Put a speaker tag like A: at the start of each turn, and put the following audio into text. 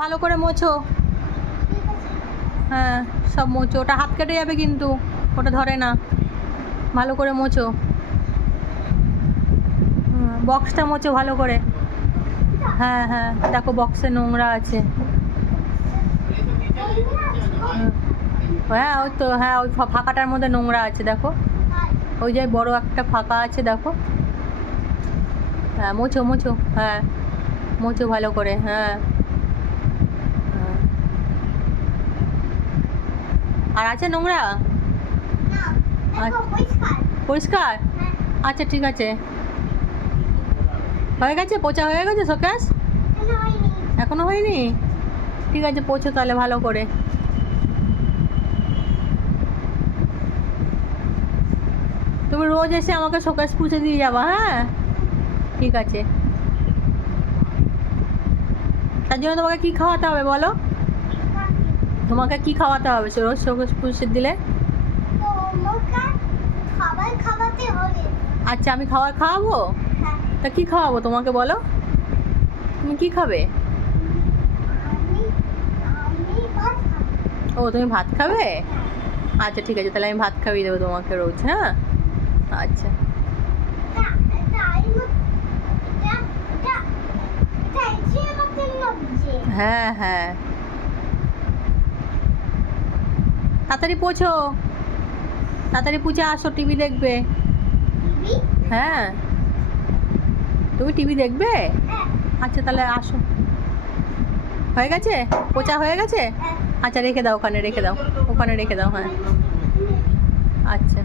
A: ভালো করে মোছো। হ্যাঁ সব মোছো। ওটা হাত কেটে যাবে কিন্তু, ওটা ধরে না। ভালো করে মোছো। বক্সটা মোছো ভালো করে। হ্যাঁ হ্যাঁ দেখো বক্সে নোংরা আছে। হ্যাঁ ওই তো হ্যাঁ ওই ফাঁকাটার মধ্যে নোংরা আছে, দেখো। ওই যে বড় একটা ফাঁকা আছে, দেখো। হ্যাঁ মোছো মোছো। হ্যাঁ মোছো ভালো করে হ্যাঁ। আর আছে নোংরা? পরিষ্কার। আচ্ছা ঠিক আছে। হয়ে গেছে? পোচা হয়ে গেছে শোকেশ এখনও হয়নি। ঠিক আছে পোছো তাহলে ভালো করে। তুমি রোজ এসে আমাকে শোকেশ পুছে দিয়ে যাবা হ্যাঁ? ঠিক আছে। তার জন্য তোমাকে কি খাওয়াতে হবে বলো? তোমাকে কি খাওয়াতে হবে সে রোজ শোকেশ পুষে দিলে আচ্ছা আমি খাবার খাওয়াবো
B: হ্যাঁ
A: তা কি খাওয়াবো তোমাকে বলো তুমি কি খাবে ও তুমি ভাত খাবে আচ্ছা ঠিক আছে তাহলে আমি ভাত খাইয়ে দেবো তোমাকে রোজ হ্যাঁ আচ্ছা হ্যাঁ হ্যাঁ তাড়াতাড়ি পৌঁছো। তাড়াতাড়ি পুজো আসো টিভি দেখবে। হ্যাঁ। তুমি টিভি দেখবে?
B: হ্যাঁ।
A: আচ্ছা তাহলে আসো। হয়ে গেছে? পোচা হয়ে গেছে?
B: হ্যাঁ।
A: আচ্ছা রেখে দাও ওখানে রেখে দাও। ওখানে রেখে দাও হ্যাঁ। আচ্ছা।